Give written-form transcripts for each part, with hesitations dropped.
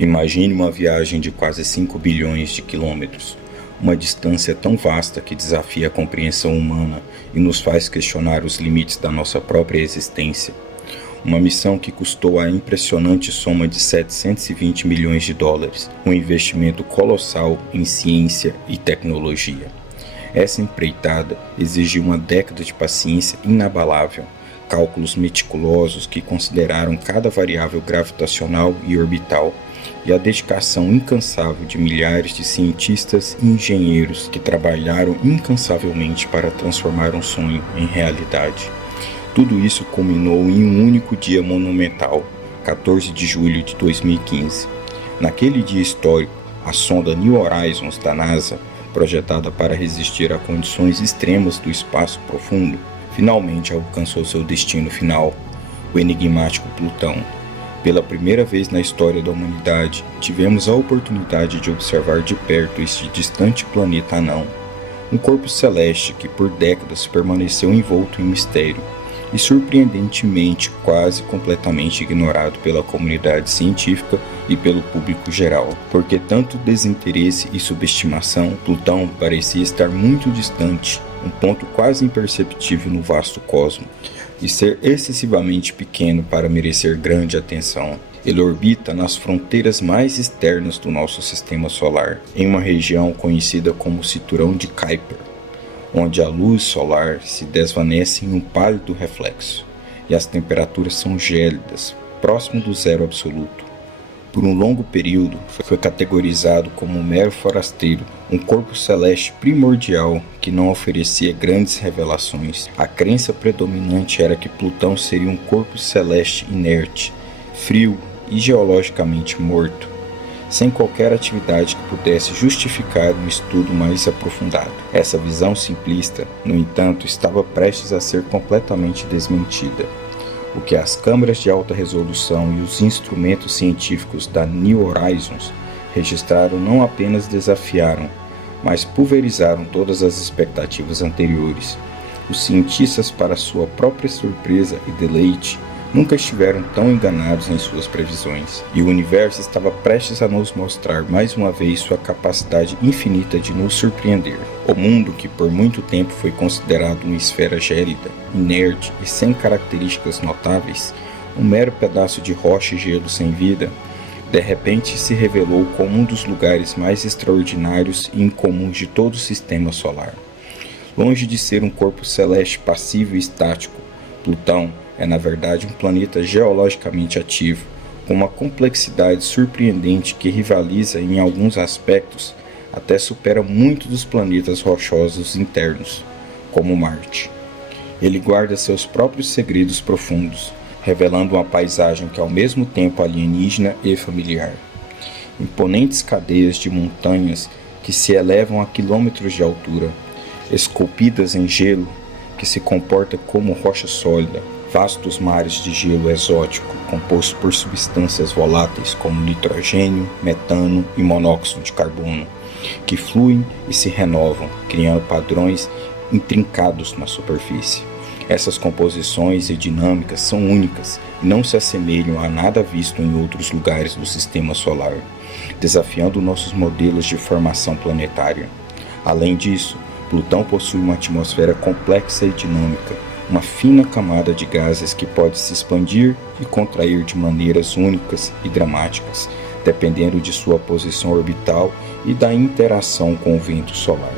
Imagine uma viagem de quase 5 bilhões de quilômetros, uma distância tão vasta que desafia a compreensão humana e nos faz questionar os limites da nossa própria existência. Uma missão que custou a impressionante soma de 720 milhões de dólares, um investimento colossal em ciência e tecnologia. Essa empreitada exigiu uma década de paciência inabalável, cálculos meticulosos que consideraram cada variável gravitacional e orbital, e a dedicação incansável de milhares de cientistas e engenheiros que trabalharam incansavelmente para transformar um sonho em realidade. Tudo isso culminou em um único dia monumental, 14 de julho de 2015. Naquele dia histórico, a sonda New Horizons da NASA, projetada para resistir a condições extremas do espaço profundo, finalmente alcançou seu destino final, o enigmático Plutão. Pela primeira vez na história da humanidade, tivemos a oportunidade de observar de perto este distante planeta anão, um corpo celeste que por décadas permaneceu envolto em mistério e surpreendentemente quase completamente ignorado pela comunidade científica e pelo público geral. Porque tanto desinteresse e subestimação, Plutão parecia estar muito distante, um ponto quase imperceptível no vasto cosmos, e ser excessivamente pequeno para merecer grande atenção. Ele orbita nas fronteiras mais externas do nosso sistema solar, em uma região conhecida como Cinturão de Kuiper, onde a luz solar se desvanece em um pálido reflexo, e as temperaturas são gélidas, próximo do zero absoluto. Por um longo período, foi categorizado como um mero forasteiro, um corpo celeste primordial que não oferecia grandes revelações. A crença predominante era que Plutão seria um corpo celeste inerte, frio e geologicamente morto, sem qualquer atividade que pudesse justificar um estudo mais aprofundado. Essa visão simplista, no entanto, estava prestes a ser completamente desmentida. O que as câmeras de alta resolução e os instrumentos científicos da New Horizons registraram não apenas desafiaram, mas pulverizaram todas as expectativas anteriores. Os cientistas, para sua própria surpresa e deleite, nunca estiveram tão enganados em suas previsões, e o universo estava prestes a nos mostrar mais uma vez sua capacidade infinita de nos surpreender. O mundo, que por muito tempo foi considerado uma esfera gélida, inerte e sem características notáveis, um mero pedaço de rocha e gelo sem vida, de repente se revelou como um dos lugares mais extraordinários e incomuns de todo o sistema solar. Longe de ser um corpo celeste passivo e estático, Plutão é na verdade um planeta geologicamente ativo, com uma complexidade surpreendente que rivaliza em alguns aspectos, até supera muito dos planetas rochosos internos, como Marte. Ele guarda seus próprios segredos profundos, revelando uma paisagem que é ao mesmo tempo alienígena e familiar. Imponentes cadeias de montanhas que se elevam a quilômetros de altura, esculpidas em gelo que se comporta como rocha sólida, vastos mares de gelo exótico, composto por substâncias voláteis como nitrogênio, metano e monóxido de carbono, que fluem e se renovam, criando padrões intrincados na superfície. Essas composições e dinâmicas são únicas e não se assemelham a nada visto em outros lugares do sistema solar, desafiando nossos modelos de formação planetária. Além disso, Plutão possui uma atmosfera complexa e dinâmica, uma fina camada de gases que pode se expandir e contrair de maneiras únicas e dramáticas, dependendo de sua posição orbital e da interação com o vento solar.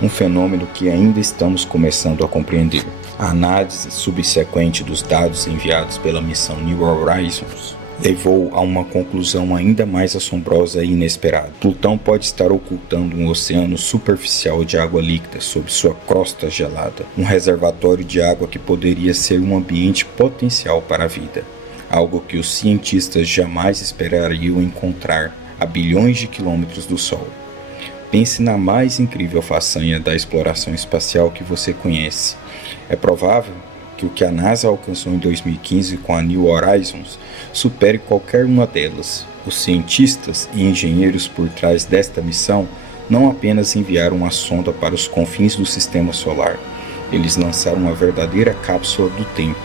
Um fenômeno que ainda estamos começando a compreender. A análise subsequente dos dados enviados pela missão New Horizons levou a uma conclusão ainda mais assombrosa e inesperada. Plutão pode estar ocultando um oceano superficial de água líquida sob sua crosta gelada, um reservatório de água que poderia ser um ambiente potencial para a vida, algo que os cientistas jamais esperariam encontrar a bilhões de quilômetros do Sol. Pense na mais incrível façanha da exploração espacial que você conhece. É provável que o que a NASA alcançou em 2015 com a New Horizons supere qualquer uma delas. Os cientistas e engenheiros por trás desta missão não apenas enviaram uma sonda para os confins do sistema solar, eles lançaram uma verdadeira cápsula do tempo,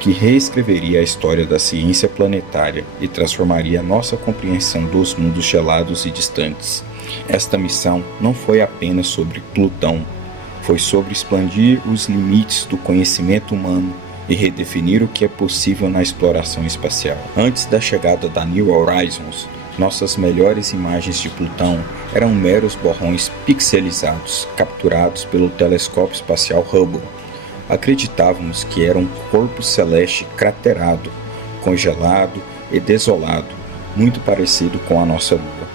que reescreveria a história da ciência planetária e transformaria nossa compreensão dos mundos gelados e distantes. Esta missão não foi apenas sobre Plutão, foi sobre expandir os limites do conhecimento humano e redefinir o que é possível na exploração espacial. Antes da chegada da New Horizons, nossas melhores imagens de Plutão eram meros borrões pixelizados capturados pelo telescópio espacial Hubble. Acreditávamos que era um corpo celeste craterado, congelado e desolado, muito parecido com a nossa Lua,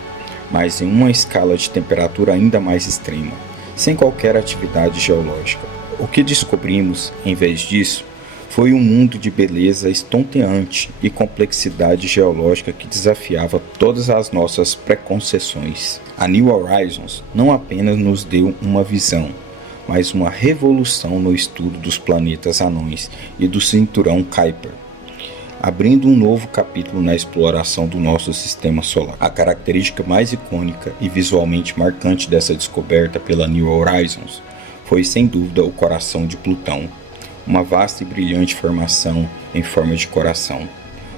mas em uma escala de temperatura ainda mais extrema, sem qualquer atividade geológica. O que descobrimos, em vez disso, foi um mundo de beleza estonteante e complexidade geológica que desafiava todas as nossas preconceções. A New Horizons não apenas nos deu uma visão, mas uma revolução no estudo dos planetas anões e do cinturão Kuiper, abrindo um novo capítulo na exploração do nosso sistema solar. A característica mais icônica e visualmente marcante dessa descoberta pela New Horizons foi sem dúvida o coração de Plutão, uma vasta e brilhante formação em forma de coração,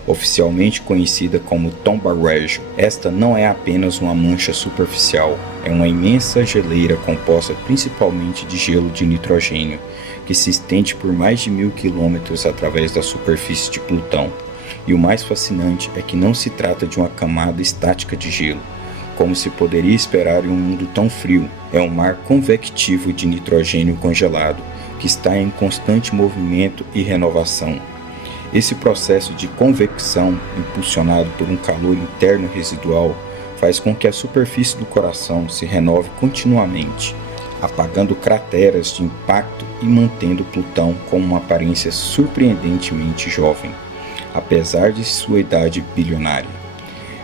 oficialmente conhecida como Tomba Regio. Esta não é apenas uma mancha superficial, é uma imensa geleira composta principalmente de gelo de nitrogênio, que se estende por mais de 1000 quilômetros através da superfície de Plutão. E o mais fascinante é que não se trata de uma camada estática de gelo, como se poderia esperar em um mundo tão frio. É um mar convectivo de nitrogênio congelado, que está em constante movimento e renovação. Esse processo de convecção, impulsionado por um calor interno residual, faz com que a superfície do coração se renove continuamente, apagando crateras de impacto e mantendo Plutão com uma aparência surpreendentemente jovem, apesar de sua idade bilionária.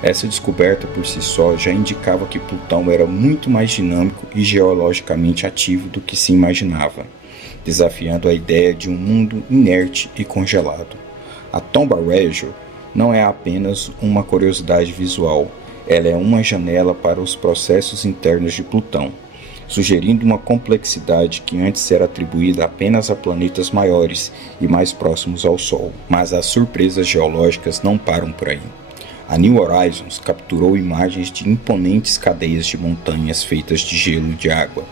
Essa descoberta por si só já indicava que Plutão era muito mais dinâmico e geologicamente ativo do que se imaginava, desafiando a ideia de um mundo inerte e congelado. A Tomba Regio não é apenas uma curiosidade visual, ela é uma janela para os processos internos de Plutão, sugerindo uma complexidade que antes era atribuída apenas a planetas maiores e mais próximos ao Sol. Mas as surpresas geológicas não param por aí. A New Horizons capturou imagens de imponentes cadeias de montanhas feitas de gelo e de água,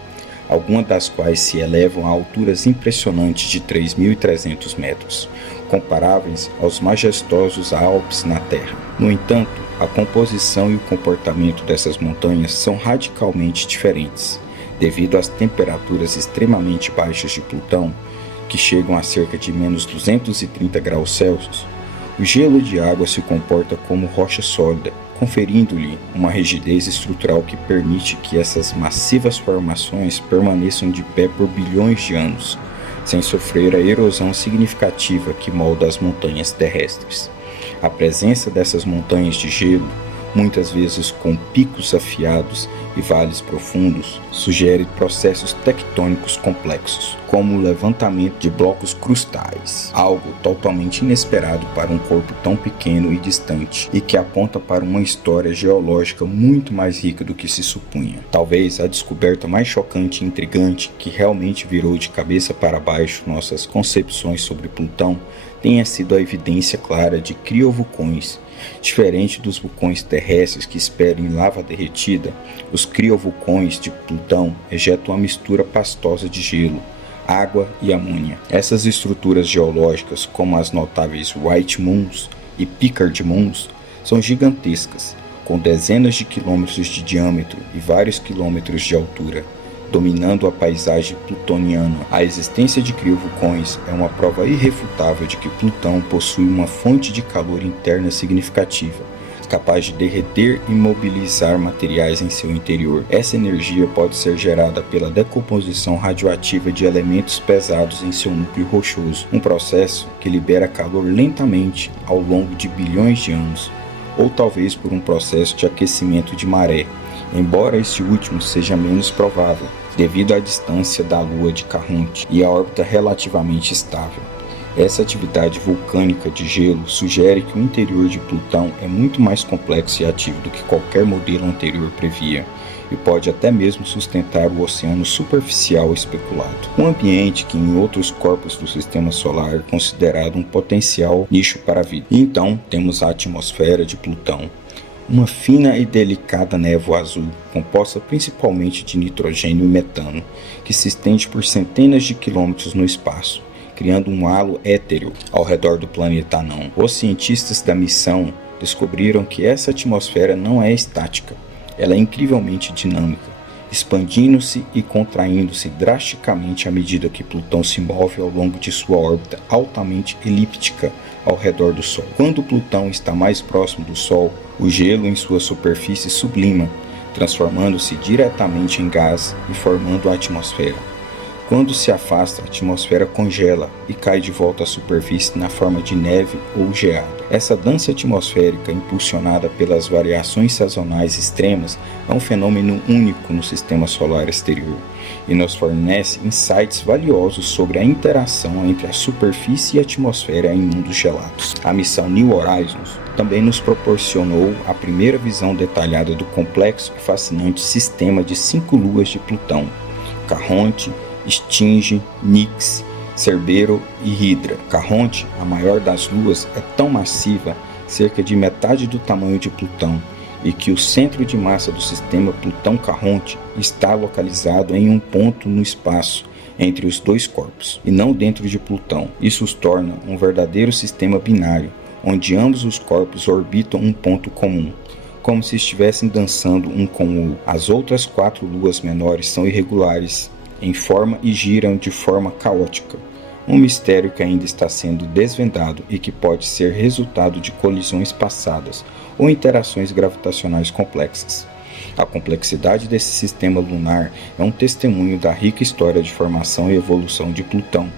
algumas das quais se elevam a alturas impressionantes de 3.300 metros, comparáveis aos majestosos Alpes na Terra. No entanto, a composição e o comportamento dessas montanhas são radicalmente diferentes, devido às temperaturas extremamente baixas de Plutão, que chegam a cerca de menos 230 graus Celsius. O gelo de água se comporta como rocha sólida, conferindo-lhe uma rigidez estrutural que permite que essas massivas formações permaneçam de pé por bilhões de anos, sem sofrer a erosão significativa que molda as montanhas terrestres. A presença dessas montanhas de gelo, muitas vezes com picos afiados e vales profundos, sugere processos tectônicos complexos, como o levantamento de blocos crustais, algo totalmente inesperado para um corpo tão pequeno e distante, e que aponta para uma história geológica muito mais rica do que se supunha. Talvez a descoberta mais chocante e intrigante, que realmente virou de cabeça para baixo nossas concepções sobre Plutão, tenha sido a evidência clara de criovulcões. Diferente dos vulcões terrestres que esperam em lava derretida, os criovulcões de Plutão ejetam uma mistura pastosa de gelo, água e amônia. Essas estruturas geológicas, como as notáveis White Moons e Picard Moons, são gigantescas, com dezenas de quilômetros de diâmetro e vários quilômetros de altura, dominando a paisagem plutoniana. A existência de criovulcões é uma prova irrefutável de que Plutão possui uma fonte de calor interna significativa, capaz de derreter e mobilizar materiais em seu interior. Essa energia pode ser gerada pela decomposição radioativa de elementos pesados em seu núcleo rochoso, um processo que libera calor lentamente ao longo de bilhões de anos, ou talvez por um processo de aquecimento de maré, embora esse último seja menos provável, devido à distância da Lua de Caronte e à órbita relativamente estável. Essa atividade vulcânica de gelo sugere que o interior de Plutão é muito mais complexo e ativo do que qualquer modelo anterior previa, e pode até mesmo sustentar o oceano superficial especulado. Um ambiente que em outros corpos do sistema solar é considerado um potencial nicho para a vida. E então temos a atmosfera de Plutão, uma fina e delicada névoa azul, composta principalmente de nitrogênio e metano, que se estende por centenas de quilômetros no espaço, criando um halo étereo ao redor do planeta anão. Os cientistas da missão descobriram que essa atmosfera não é estática, ela é incrivelmente dinâmica, expandindo-se e contraindo-se drasticamente à medida que Plutão se move ao longo de sua órbita altamente elíptica ao redor do Sol. Quando Plutão está mais próximo do Sol, o gelo em sua superfície sublima, transformando-se diretamente em gás e formando a atmosfera. Quando se afasta, a atmosfera congela e cai de volta à superfície na forma de neve ou geado. Essa dança atmosférica, impulsionada pelas variações sazonais extremas, é um fenômeno único no sistema solar exterior e nos fornece insights valiosos sobre a interação entre a superfície e a atmosfera em mundos gelados. A missão New Horizons também nos proporcionou a primeira visão detalhada do complexo e fascinante sistema de 5 luas de Plutão: Caronte, Stinge, Nix, Cerbero e Hydra. Caronte, a maior das luas, é tão massiva, cerca de metade do tamanho de Plutão, e que o centro de massa do sistema Plutão-Caronte está localizado em um ponto no espaço entre os dois corpos, e não dentro de Plutão. Isso os torna um verdadeiro sistema binário, onde ambos os corpos orbitam um ponto comum, como se estivessem dançando um com o outro. As outras 4 luas menores são irregulares em forma e giram de forma caótica, um mistério que ainda está sendo desvendado e que pode ser resultado de colisões passadas ou interações gravitacionais complexas. A complexidade desse sistema lunar é um testemunho da rica história de formação e evolução de Plutão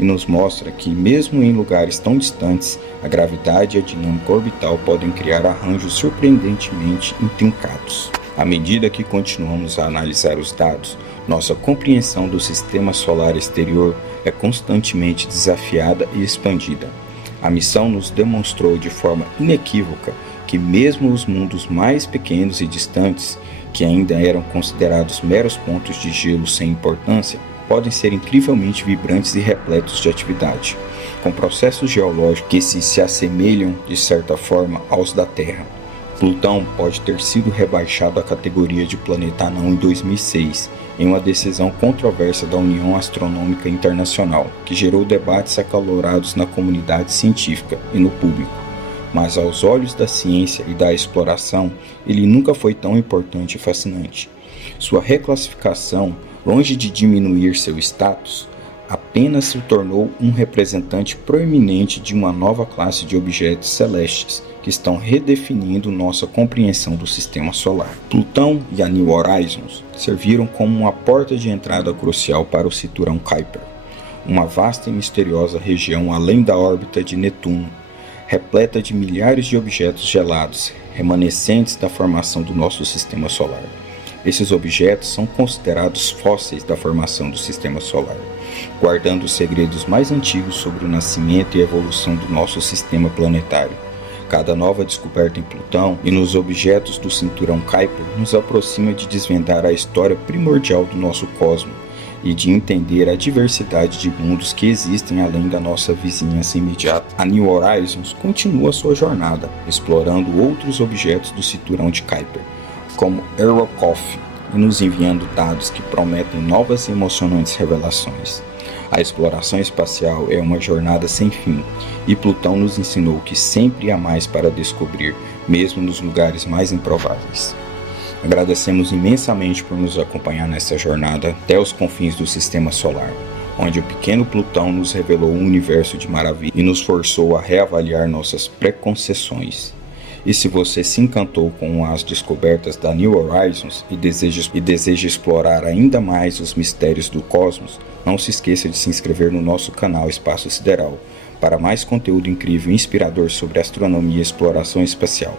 e nos mostra que, mesmo em lugares tão distantes, a gravidade e a dinâmica orbital podem criar arranjos surpreendentemente intrincados. À medida que continuamos a analisar os dados, nossa compreensão do sistema solar exterior é constantemente desafiada e expandida. A missão nos demonstrou de forma inequívoca que mesmo os mundos mais pequenos e distantes, que ainda eram considerados meros pontos de gelo sem importância, podem ser incrivelmente vibrantes e repletos de atividade, com processos geológicos que se assemelham, de certa forma, aos da Terra. Plutão pode ter sido rebaixado à categoria de planeta anão em 2006, em uma decisão controversa da União Astronômica Internacional, que gerou debates acalorados na comunidade científica e no público. Mas aos olhos da ciência e da exploração, ele nunca foi tão importante e fascinante. Sua reclassificação, longe de diminuir seu status, apenas se tornou um representante proeminente de uma nova classe de objetos celestes que estão redefinindo nossa compreensão do sistema solar. Plutão e a New Horizons serviram como uma porta de entrada crucial para o cinturão Kuiper, uma vasta e misteriosa região além da órbita de Netuno, repleta de milhares de objetos gelados, remanescentes da formação do nosso sistema solar. Esses objetos são considerados fósseis da formação do sistema solar, guardando os segredos mais antigos sobre o nascimento e evolução do nosso sistema planetário. Cada nova descoberta em Plutão e nos objetos do cinturão Kuiper nos aproxima de desvendar a história primordial do nosso cosmos e de entender a diversidade de mundos que existem além da nossa vizinhança imediata. A New Horizons continua sua jornada, explorando outros objetos do cinturão de Kuiper, como Arrokoth, e nos enviando dados que prometem novas e emocionantes revelações. A exploração espacial é uma jornada sem fim, e Plutão nos ensinou que sempre há mais para descobrir, mesmo nos lugares mais improváveis. Agradecemos imensamente por nos acompanhar nessa jornada até os confins do Sistema Solar, onde o pequeno Plutão nos revelou um universo de maravilha e nos forçou a reavaliar nossas preconceições. E se você se encantou com as descobertas da New Horizons e deseja explorar ainda mais os mistérios do cosmos, não se esqueça de se inscrever no nosso canal Espaço Sideral para mais conteúdo incrível e inspirador sobre astronomia e exploração espacial.